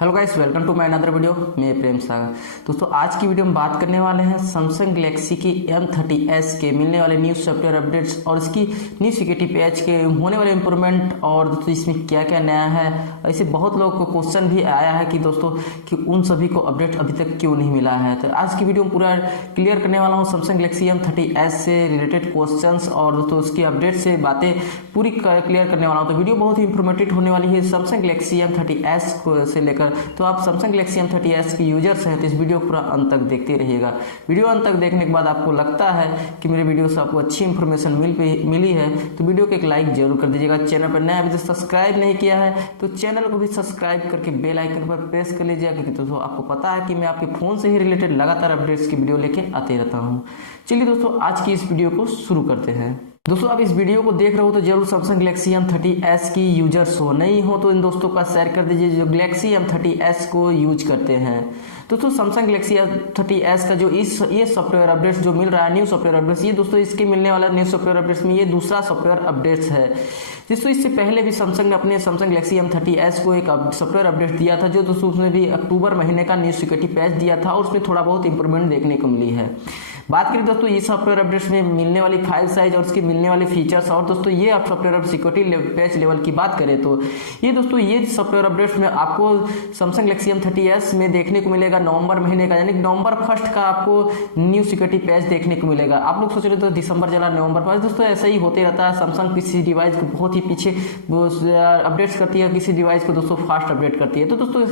Hello guys, welcome to my another video. मैं प्रेम सागर। दोस्तों आज की वीडियो में बात करने वाले हैं सैमसंग गैलेक्सी की M30s के मिलने वाले न्यू सॉफ्टवेयर अपडेट्स और इसकी न्यू सिक्योरिटी पैच के होने वाले इंप्रूवमेंट और दोस्तों इसमें क्या क्या नया है। ऐसे बहुत लोग को क्वेश्चन भी आया है कि दोस्तों कि उन सभी को अपडेट अभी तक क्यों नहीं मिला है। तो आज की वीडियो में पूरा क्लियर करने वाला हूँ सैमसंग गैलेक्सी M30s से रिलेटेड क्वेश्चन और दोस्तों उसकी अपडेट से बातें पूरी क्लियर करने वाला हूँ। तो वीडियो बहुत ही इंफॉर्मेटिव होने वाली है सैमसंग गैलेक्सी M30s से लेकर। तो आप सैमसंग गैलेक्सी M30s के यूजर्स हैं तो इस वीडियो को पूरा अंत तक देखते रहिएगा। वीडियो अंत तक देखने के बाद आपको लगता है कि मेरे वीडियो से आपको अच्छी इंफॉर्मेशन मिली है तो वीडियो को एक लाइक जरूर कर दीजिएगा। चैनल पर नया अभी तक सब्सक्राइब नहीं किया है तो चैनल को भी सब्सक्राइब करके बेल आइकन पर प्रेस कर लीजिएगा, क्योंकि दोस्तों आपको पता है कि मैं आपके फोन से ही रिलेटेड लगातार अपडेट्स की वीडियो लेके आते रहता हूँ। चलिए दोस्तों आज की इस वीडियो को शुरू करते हैं। दोस्तों आप इस वीडियो को देख रहे हो तो जरूर सैमसंग गैलेक्सी M30s की यूजर्स हो, नहीं हो तो इन दोस्तों का शेयर कर दीजिए जो गैलेक्सी M30s को यूज करते हैं। दोस्तों सैमसंग गैलेक्सी M30s का जो ये सॉफ्टवेयर अपडेट्स जो मिल रहा है न्यू सॉफ्टवेयर अपडेट्स, ये दोस्तों इसके मिलने वाला न्यू सॉफ्टवेयर अपडेट्स में ये दूसरा सॉफ्टवेयर अपडेट्स है। दोस्तों इससे पहले भी सैमसंग ने अपने सैमसंग गैलेक्सी M30s को एक सॉफ्टवेयर अपडेट दिया था जो दोस्तों उसमें भी अक्टूबर महीने का न्यू सिक्योरिटी पैच दिया था और उसमें थोड़ा बहुत इंप्रूवमेंट देखने को मिली है। बात करें दोस्तों ये सॉफ्टवेयर अपडेट्स में मिलने वाली फाइल साइज और उसके मिलने वाले फीचर्स और दोस्तों ये आप सॉफ्टवेयर सिक्योरिटी पैच लेवल की बात करें तो ये दोस्तों ये सॉफ्टवेयर अपडेट्स में आपको सैमसंग गैलेक्सी M30s में देखने को मिलेगा नवंबर महीने का, यानी नवंबर 1 का आपको न्यू सिक्योरिटी पैच देखने को मिलेगा। आप लोग सोच रहे तो दिसंबर चला नवंबर 5, दोस्तों ऐसा ही होते रहता है। सैमसंग किसी डिवाइस को बहुत ही पीछे अपडेट्स करती है, किसी डिवाइस को दोस्तों फास्ट अपडेट करती है। तो दोस्तों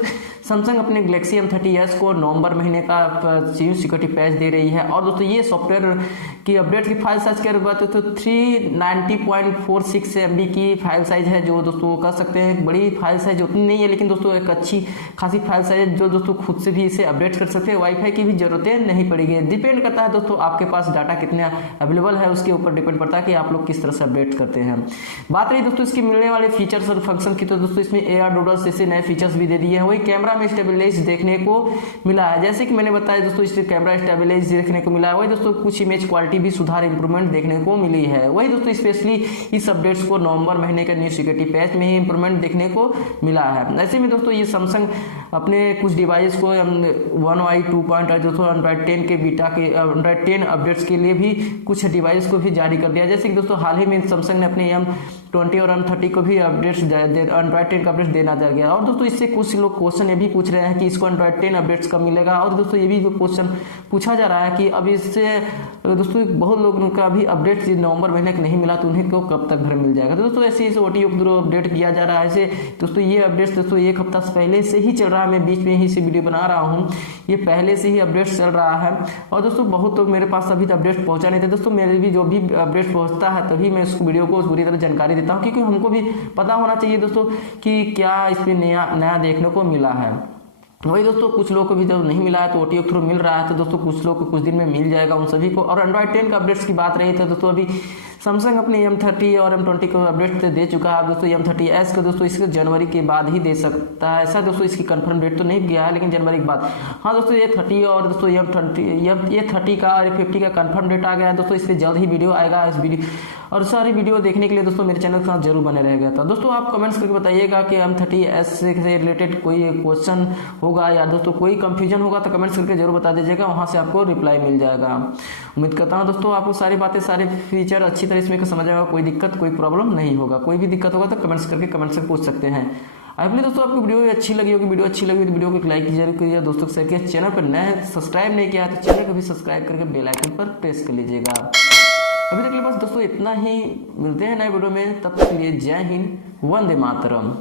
सैमसंग अपने गैलेक्सी M30s को नवंबर महीने का न्यू सिक्योरिटी पैच दे रही है और दोस्तों ये सॉफ्टवेयर की अपडेट की फाइल साइज की बात तो 390.46 MB की फाइल साइज है, जो दोस्तों कह सकते हैं बड़ी फाइल साइज उतनी नहीं है, लेकिन दोस्तों एक अच्छी खासी फाइल साइज जो दोस्तों खुद से भी इसे अपडेट कर सकते हैं। वाईफाई की भी जरूरतें नहीं पड़ेगी। डिपेंड करता है दोस्तों आपके पास डाटा कितना अवेलेबल है, उसके ऊपर डिपेंड करता है कि आप लोग किस तरह से अपडेट करते हैं। बात रही दोस्तों इसकी मिलने वाले फीचर्स और फंक्शन की, तो दोस्तों इसमें AR डूडल्स जैसे नए फीचर्स भी दे दिए हैं। वही कैमरा में स्टेबलाइज देखने को मिला है, जैसे कि मैंने बताया दोस्तों इससे कैमरा स्टेबलाइज देखने को मिला है। वही दोस्तों कुछ इमेज क्वालिटी भी सुधार इंप्रूवमेंट देखने को मिली है। वही दोस्तों स्पेशली इस अपडेट्स को नवंबर महीने के न्यू सिक्योरिटी पैच में ही इंप्रूवमेंट देखने को मिला है। ऐसे में दोस्तों ये सैमसंग अपने कुछ डिवाइस को One UI 2.0 दोस्तों एंड्रॉइड 10 के बीटा के एंड्रॉइड 10 अपडेट्स के लिए भी कुछ डिवाइस को भी जारी कर दिया। जैसे कि दोस्तों हाल ही में सैमसंग ने अपने M20 और M30 को भी अपडेट्स एंड्रॉइड 10 का अपडेट्स देना चाह गया। और दोस्तों इससे कुछ लोग क्वेश्चन ये भी पूछ रहे हैं कि इसको एंड्रॉइड 10 अपडेट्स कब मिलेगा, और दोस्तों ये भी क्वेश्चन पूछा जा रहा है कि अब इससे दोस्तों बहुत लोगों का भी अपडेट नवंबर महीने का नहीं मिला तो उन्हें को कब तक घर मिल जाएगा। तो दोस्तों ऐसे इसे OTO के थ्रू अपडेट किया जा रहा है। ऐसे दोस्तों ये अपडेट्स दोस्तों एक हफ्ता पहले से ही चल रहा है, मैं बीच में ही इसे वीडियो बना रहा हूँ, ये पहले से ही अपडेट्स चल रहा है। और दोस्तों बहुत लोग मेरे पास अभी अपडेट्स पहुंचा नहीं थे। दोस्तों मेरे भी जो भी अपडेट्स पहुंचता है तभी मैं इस वीडियो को पूरी तरह जानकारी देता हूँ, क्योंकि हमको भी पता होना चाहिए दोस्तों कि क्या इसमें नया देखने को मिला है। वही दोस्तों कुछ लोगों को भी जब नहीं मिला है तो OTO के थ्रू मिल रहा है, तो दोस्तों कुछ लोग को कुछ दिन में मिल जाएगा उन सभी को। और एंड्रॉइड 10 का अपडेट्स की बात रही तो दोस्तों अभी सैमसंग अपने M30 और M20 को अपडेट दे चुका है। दोस्तों M30s का दोस्तों इसके जनवरी के बाद ही दे सकता है, ऐसा दोस्तों इसकी कंफर्म डेट तो नहीं गया है, लेकिन जनवरी के बाद। हाँ दोस्तों ये 30 और दोस्तों ये 30 का और 50 का कंफर्म डेट आ गया है। दोस्तों इस पर जल्द ही वीडियो आएगा। इस वीडियो और सारी वीडियो देखने के लिए दोस्तों मेरे चैनल के साथ जरूर बने रहेगा। तो दोस्तों आप कमेंट्स करके बताइएगा कि M30s से रिलेटेड कोई क्वेश्चन होगा या दोस्तों कोई कंफ्यूजन होगा तो कमेंट्स करके जरूर बता दीजिएगा, वहां से आपको रिप्लाई मिल जाएगा। उम्मीद करता हूं दोस्तों आपको सारी बातें सारे फीचर अच्छी तरह इसमें समझ आएगा, कोई दिक्कत कोई प्रॉब्लम नहीं होगा। कोई भी दिक्कत होगा तो कमेंट्स से पूछ सकते हैं। आई होप दोस्तों आपको वीडियो अच्छी लगी होगी। वीडियो अच्छी लगी तो वीडियो को एक लाइक जरूर कीजिए, दोस्तों के शेयर कीजिए। चैनल पर नए सब्सक्राइब नहीं किया है तो चैनल को भी सब्सक्राइब करके बेल आइकन पर प्रेस कर लीजिएगा। अभी तक के लिए बस दोस्तों इतना ही, मिलते हैं नए वीडियो में, तब तक के लिए जय हिंद, वंदे मातरम।